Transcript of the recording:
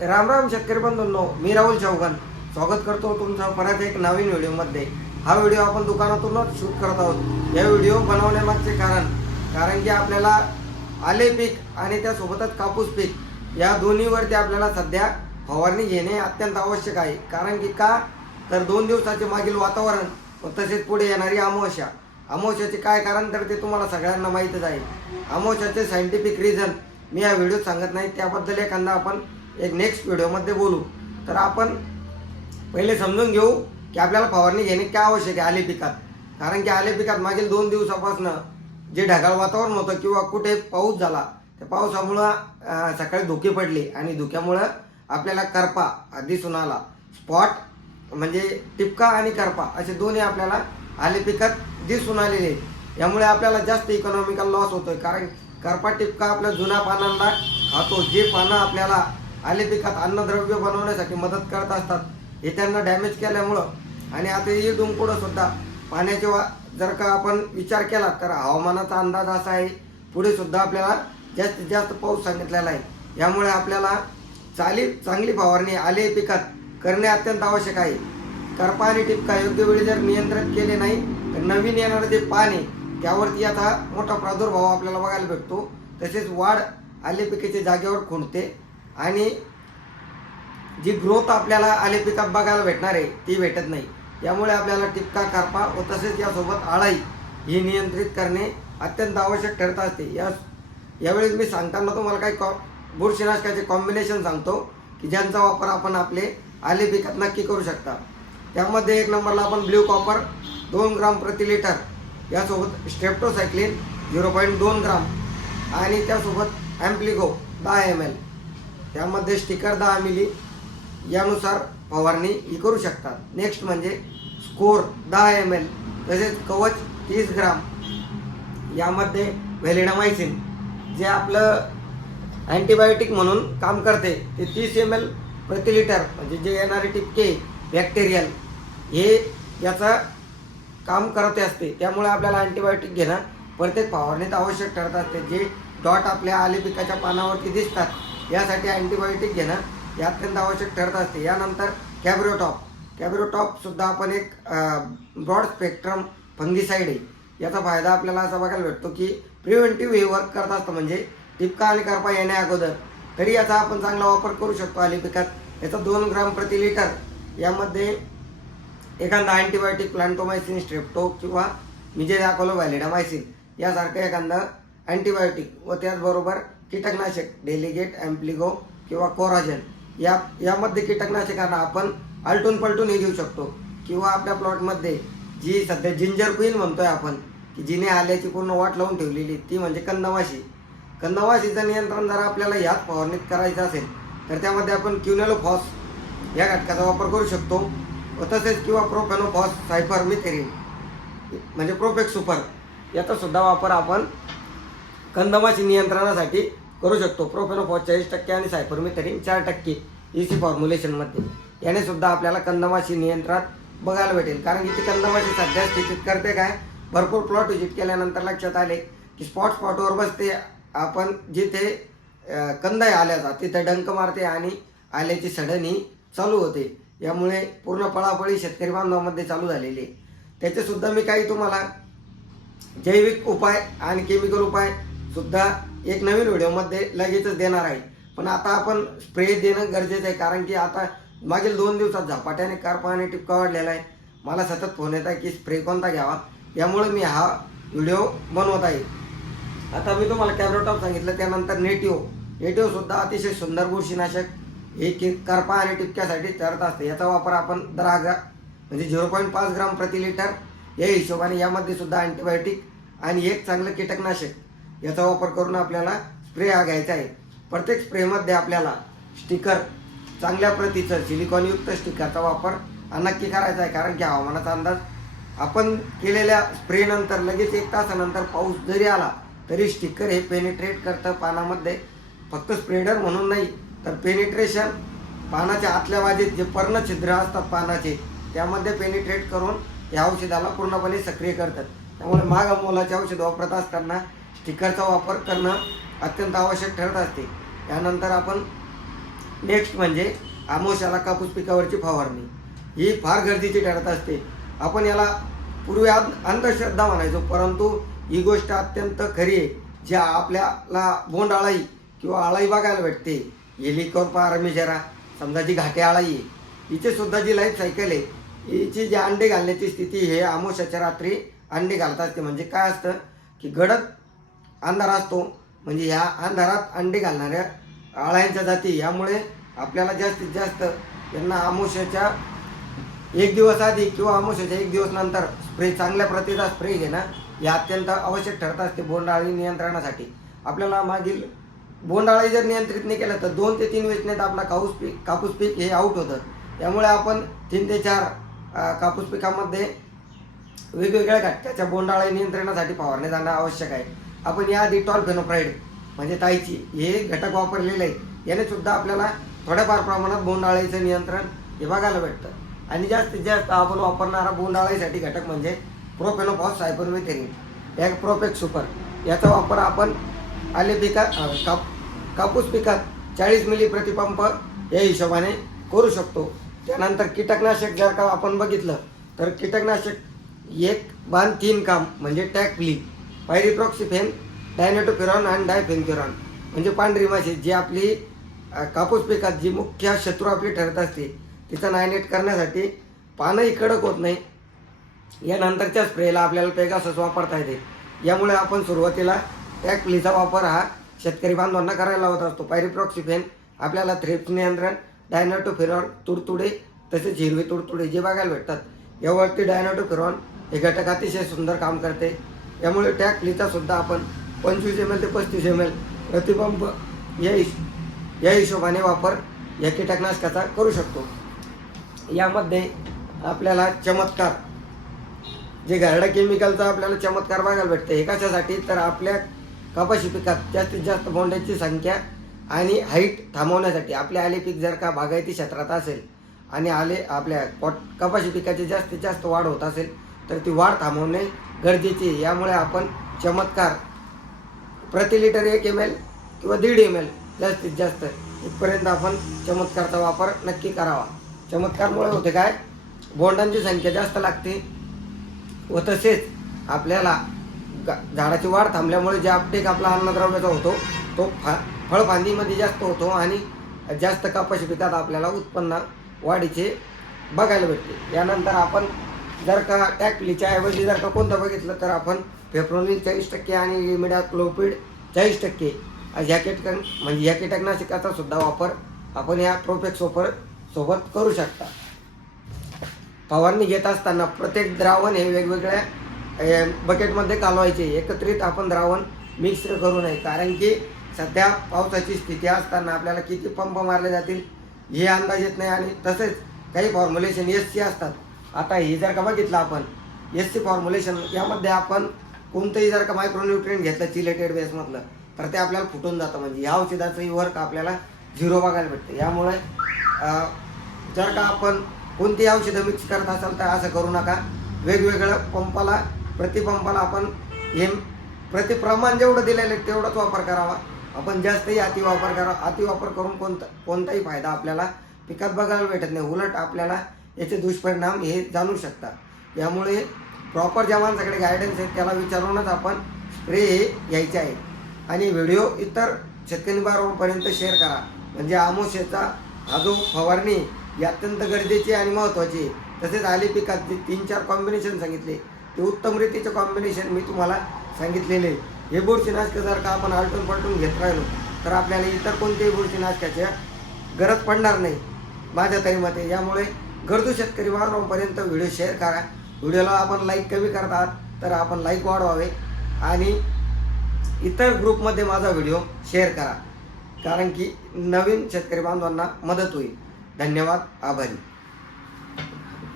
राम राम शेतकरी बंधूंनो मी राहुल चौहान. स्वागत करतो तुमचा परत एक नवीन व्हिडिओमध्ये. हा व्हिडिओ आपण दुकानातूनच शूट करत आहोत. या व्हिडिओ बनवण्यामागचे कारण कारण की आपल्याला आले पीक आणि त्यासोबतच कापूस पीक या दोन्हीवरती आपल्याला सध्या फवारणी घेणे अत्यंत आवश्यक आहे. कारण की का? तर दोन दिवसाचे मागील वातावरण व तसेच पुढे येणारी अमावस्या. अमावस्याचे काय कारण तर ते तुम्हाला सगळ्यांना माहीतच आहे. अमावस्याचे सायंटिफिक रिझन मी या व्हिडिओत सांगत नाही. त्याबद्दल एखादा आपण एक नेक्स्ट व्हिडिओमध्ये बोलू. तर आपण पहिले समजून घेऊ की आपल्याला फवारणी घेणे काय आवश्यक आहे आले पिकात कारण की आले पिकात मागील दोन दिवसापासून जे ढगाळ वातावरण होतं किंवा कुठे पाऊस झाला त्या पावसामुळं सकाळी धुके पडले आणि धुक्यामुळं आपल्याला करपा दिसून आला. स्पॉट म्हणजे टिपका आणि करपा असे दोन्ही आपल्याला आले पिकात दिसून आलेले यामुळे आपल्याला जास्त इकॉनॉमिकल लॉस होतोय. कारण करपा टिपका आपल्या जुन्या पानांना खातो. जे पानं आपल्याला आले पिकात अन्नद्रव्य बनवण्यासाठी मदत करत असतात. हे त्यांना डॅमेज केल्यामुळं. आणि आता ही पुढं सुद्धा पाण्याचे वा जर का आपण विचार केला तर हवामानाचा अंदाज असा आहे पुढे सुद्धा आपल्याला जास्तीत जास्त पाऊस सांगितलेला आहे. यामुळे आपल्याला चाली चांगली फवारणी आले पिकात करणे अत्यंत आवश्यक आहे. करपा आणि टिपका योग्य वेळी जर नियंत्रित केले नाही तर नवीन येणारं जे पाणी त्यावरती आता मोठा प्रादुर्भाव आपल्याला बघायला भेटतो. तसेच वाढ आले पिकेच्या जागेवर खुंटते आणि जी ग्रोथ आपल्याला आले पिकात बघायला भेटणार आहे ती भेटत नाही. यामुळे आपल्याला टिपका करपा व तसेच यासोबत आळाई ही नियंत्रित करणे अत्यंत आवश्यक ठरत असते. या यावेळी मी सांगताना तुम्हाला काही कॉ बुरशीनाशकाचे कॉम्बिनेशन सांगतो की ज्यांचा वापर आपण आपले आले पिकात नक्की करू शकता. त्यामध्ये एक नंबरला आपण ब्ल्यू कॉपर दोन ग्राम प्रति लिटर यासोबत स्ट्रेप्टोसायक्लिन झिरो पॉईंट दोन ग्राम आणि त्यासोबत ॲम्प्लिगो दहा एम एल त्यामध्ये स्टिकर दहा मिली. यानुसार फवारणी ही करू शकतात. नेक्स्ट म्हणजे स्कोर दहा एम एल तसेच कवच तीस ग्राम. यामध्ये व्हॅलिडामायसिन जे आपलं अँटीबायोटिक म्हणून काम करते ते तीस एम एल प्रति लिटर म्हणजे जे येणारे टिपके बॅक्टेरियल हे याचा काम करते असते. त्यामुळे आपल्याला अँटीबायोटिक घेणं प्रत्येक फवारणीत आवश्यक ठरत असते. जे डॉट आपल्या आले पिकाच्या पानावरती दिसतात यासाठी अँटीबायोटिक घेणं हे अत्यंत आवश्यक ठरत असते. यानंतर कॅब्रोटॉप. कॅब्रोटॉपसुद्धा आपण एक ब्रॉड स्पेक्ट्रम फंगीसाईड आहे. याचा फायदा आपल्याला असा बघायला भेटतो की प्रिव्हेंटिव्ह हे वर्क करत असतं. म्हणजे टिपका आणि करपा येण्या अगोदर. तरी याचा आपण चांगला वापर करू शकतो आली पिकात याचा दोन ग्राम प्रति लिटर यामध्ये एखादा अँटीबायोटिक प्लांटोमायसिन स्ट्रेप्टो किंवा मी जे दाखवलं व्हॅलिडामायसिन यासारखं एखादं अँटीबायोटिक व त्याचबरोबर कीटकनाशक डेलिगेट ॲम्प्लिगो किंवा कोराजन या यामध्ये कीटकनाशकांना आपण आलटून पलटून हे घेऊ शकतो. किंवा आपल्या प्लॉटमध्ये जी सध्या जिंजर क्वीन म्हणतोय आपण की जिने आल्याची पूर्ण वाट लावून ठेवलेली ती म्हणजे कंदमाशी कंदवाशीचं नियंत्रण जर आपल्याला ह्याच फवारणीत करायचं असेल तर त्यामध्ये आपण क्युनेलोफॉस या घटकाचा वापर करू शकतो. व तसेच किंवा प्रोफेनोफॉस सायफर मिथेरिन म्हणजे प्रोफेक्स सुपर. याचासुद्धा वापर आपण कंदमाशी नियंत्रणासाठी करू शकतो. प्रोफेनोफॉस चाळीस टक्के आणि सायफरमिथेरिन चार टक्के ई सी फॉर्म्युलेशनमध्ये याने सुद्धा आपल्याला कंदमाशी नियंत्रणात बघायला भेटेल. कारण की ती कंदमाशी सध्या स्थितीत करते काय? भरपूर प्लॉट व्हिजिट केल्यानंतर लक्षात आले की स्पॉट स्पॉटवर बसते. आपण जिथे अं, कंद आल्याचा तिथे डंक मारते आणि आल्याची सडणी चालू होते. यामुळे पूर्ण पळापळी शेतकरी बांधवामध्ये चालू झालेली आहे. त्याचेसुद्धा मी काही तुम्हाला जैविक उपाय आणि केमिकल उपाय सुद्धा एक नवीन व्हिडिओमध्ये लगेचच देणार आहे. पण आता आपण स्प्रे देणं गरजेचं आहे कारण की आता मागील दोन दिवसात झपाट्याने कारपा टिपका वाढलेला आहे. मला सतत फोन येत आहे की स्प्रे कोणता घ्यावा? यामुळे मी हा व्हिडिओ बनवत आहे. आता मी तुम्हाला कॅब्रोटॉप सांगितलं त्यानंतर नेटिओ. नेटिओसुद्धा अतिशय सुंदर बुरशीनाशक हे की करपा आणि टिपक्यासाठी ठरत असते. याचा वापर आपण दहा ग्रा म्हणजे झिरो पॉईंट पाच ग्राम प्रति लिटर या हिशोबाने यामध्ये सुद्धा अँटीबायोटिक आणि एक चांगलं कीटकनाशक याचा वापर करून आपल्याला स्प्रे हा घ्यायचा आहे. प्रत्येक स्प्रेमध्ये आपल्याला स्टिकर चांगल्या प्रतीचं सिलिकॉनयुक्त स्टिकरचा वापर हा नक्की करायचा आहे. कारण की हवामानाचा अंदाज आपण केलेल्या स्प्रेनंतर लगेच एक तासानंतर पाऊस जरी आला तरी स्टिकर हे पेनिट्रेट करतं पानामध्ये. फक्त स्प्रेडर म्हणून नाही तर पेनिट्रेशन पानाच्या आतल्या बाजूत जे पर्ण छिद्र असतात पानाचे त्यामध्ये पेनिट्रेट करून या औषधाला पूर्णपणे सक्रिय करतात. त्यामुळे माग मोलाचे औषध वापरत असताना स्टिकरचा वापर करणं अत्यंत आवश्यक ठरत असते. त्यानंतर आपण नेक्स्ट म्हणजे आमोशाला कापूस पिकावरची फवारणी. ही फार गरजेची ठरत असते. आपण याला पूर्वी अंध- अंधश्रद्धा म्हणायचो परंतु ही गोष्ट अत्यंत खरी आहे. ज्या आपल्याला बोंड आळाई किंवा आळाई बघायला भेटते. हेलिकॉर पारमेजरा समजा जी घाटे आळाई आहे हिचे सुद्धा जी लाईफ सायकल आहे हिची जी अंडे घालण्याची स्थिती हे आमोशाच्या रात्री अंडे घालत असते. म्हणजे काय असतं की गडद अंधार असतो. म्हणजे ह्या अंधारात अंडे घालणाऱ्या आळ्यांच्या जाती. यामुळे आपल्याला जास्तीत जास्त यांना आमुष्याच्या एक दिवस आधी किंवा आमुष्याच्या एक दिवस नंतर स्प्रे चांगल्या प्रतीचा स्प्रे घेणं हे अत्यंत आवश्यक ठरत असते बोंडाळी नियंत्रणासाठी. आपल्याला मागील बोंडाळी जर नियंत्रित नाही केलं तर दोन ते तीन वेचण्यात आपला कापूस पीक कापूस पीक हे आऊट होतं. त्यामुळे आपण तीन ते चार कापूस पिकामध्ये वेगवेगळ्या घटकाच्या बोंडाळी नियंत्रणासाठी फवारणे जाणं आवश्यक आहे. आपण याआधी टॉलफेनोप्राईड म्हणजे ताईची हे घटक वापरलेले आहे याने सुद्धा आपल्याला थोड्याफार प्रमाणात बोंडाळीचं नियंत्रण हे बघायला भेटतं. आणि जास्तीत जास्त आपण वापरणारा बोंडाळीसाठी घटक म्हणजे प्रोफेनोफॉस सायपरमेथेरिन या प्रोपेक सुपर. याचा वापर आपण आले पिकात काप कापूस पिकात चाळीस मिली प्रतिपंप या हिशोबाने करू शकतो. त्यानंतर कीटकनाशक जर का आपण बघितलं तर कीटकनाशक एक बाण तीन काम म्हणजे टॅकफ्ली पायरिप्रॉक्सिफेन डायनेटोफिरॉन आणि डायफेन्क्युरॉन म्हणजे पांढरी माशी जी आपली कापूस पिकात जी मुख्य शत्रू आपली ठरत असते तिचा नायनेट करण्यासाठी पानंही कडक होत नाही. यानंतरच्या स्प्रेला आपल्याला पेगासस वापरता येते. यामुळे आपण सुरुवातीला टॅकफ्लीचा वापर हा शेतकरी बांधवांना करायला होत असतो. पायरिप्रॉक्सिफेन आपल्याला थ्रिप्स नियंत्रण डायनाटोफिरॉन तुडतुडे तसेच हिरवे तुडतुडे जे बघायला भेटतात यावरती डायनाटोफिरॉन हे घटक अतिशय सुंदर काम करते. यामुळे टॅकफ्लीचा सुद्धा आपण पंचवीस एम एल ते पस्तीस एम एल प्रतिपंप या हिश या हिशोबाने वापर या कीटकनाशकाचा करू शकतो. यामध्ये आपल्याला चमत्कार जे गारडा केमिकलचा आपल्याला चमत्कार बघायला भेटते हे कशासाठी? तर आपल्या कपाशी पिकात जास्तीत जास्त बोंड्याची संख्या आणि हाईट थांबवण्यासाठी आपले आले पीक जर का बागायती क्षेत्रात असेल आणि आले आपल्या पॉट कपाशी पिकाची जास्तीत जास्त वाढ होत असेल तर ती वाढ थांबवणे गरजेचे आहे. यामुळे आपण चमत्कार प्रति लिटर एक एम एल किंवा दीड एम एल जास्तीत जास्त इथपर्यंत आपण चमत्कारचा वापर नक्की करावा. चमत्कारमुळे होते काय? बोंडांची संख्या जास्त लागते व तसेच आपल्याला गा- झाडाची वाढ थांबल्यामुळे जे अपटेक आपला अन्नद्रव्याचा होतो तो फा फळफांदीमध्ये जास्त होतो आणि जास्त कपाशी पिकात आपल्याला उत्पन्न वाढीचे बघायला भेटते. यानंतर आपण जर का टॅकलीच्या ऐवजी जर का कोणतं बघितलं तर आपण फेप्रोलिन चाळीस टक्के आणि मिडाक्लोपिड चाळीस टक्के ह्या कीटक म्हणजे ह्या कीटकनाशकाचा सुद्धा वापर आपण या प्रोफेक्ससोपर सोबत करू शकता. फवारणी घेत असताना प्रत्येक द्रावण हे वेगवेगळ्या बकेटमध्ये कालवायचे. एकत्रित आपण द्रावण मिक्स करू नये. कारण की सध्या पावसाची स्थिती असताना आपल्याला किती पंप मारले जातील हे अंदाज येत नाही आणि तसेच काही फॉर्म्युलेशन एस सी असतात. आता हे जर का बघितलं आपण एस सी फॉर्म्युलेशन यामध्ये आपण कोणतंही जर का मायक्रोन्युट्रिएंट घेतलं चिलेटेड बेसमधलं तर ते आपल्याला फुटून जातं. म्हणजे या औषधाचंही वर्क आपल्याला झिरो बघायला भेटतं. यामुळे जर का आपण कोणती औषधं मिक्स करत असाल तर असं करू नका. वेगवेगळ्या पंपाला प्रतिपंपाला आपण हे प्रति प्रमाण जेवढं दिलेलं आहे तेवढाच वापर करावा. आपण जास्तही अतिवापर करावा. अतिवापर करून कोणता कोणताही फायदा आपल्याला पिकात बघायला भेटत नाही. उलट आपल्याला याचे दुष्परिणाम हे जाणू शकतात. यामुळे प्रॉपर ज्या माणसाकडे गायडन्स आहे त्याला विचारूनच आपण स्प्रे हे घ्यायचे आहे. आणि व्हिडिओ इतर शेतकरी शेअर करा. म्हणजे आमोशेचा हा जो फवारणी ही अत्यंत गरजेची आणि महत्त्वाची तसेच आले पिकात जे तीन चार कॉम्बिनेशन सांगितले ते उत्तम रीतीचे कॉम्बिनेशन मी तुम्हाला सांगितलेले हे बुरशीनाशक जर का आपण आलटून पलटून घेत राहिलो तर आपल्याला इतर कोणत्याही बुरशीनाशकाच्या गरज पडणार नाही. माझ्या तरी मते यामुळे गरजू शेतकरी बांधवांपर्यंत व्हिडिओ शेअर करा. व्हिडिओला आपण लाईक कमी करतात तर आपण लाईक वाढवावे. आणि इतर ग्रुपमध्ये माझा व्हिडिओ शेअर करा. कारण की नवीन शेतकरी बांधवांना मदत होईल. धन्यवाद आभारी.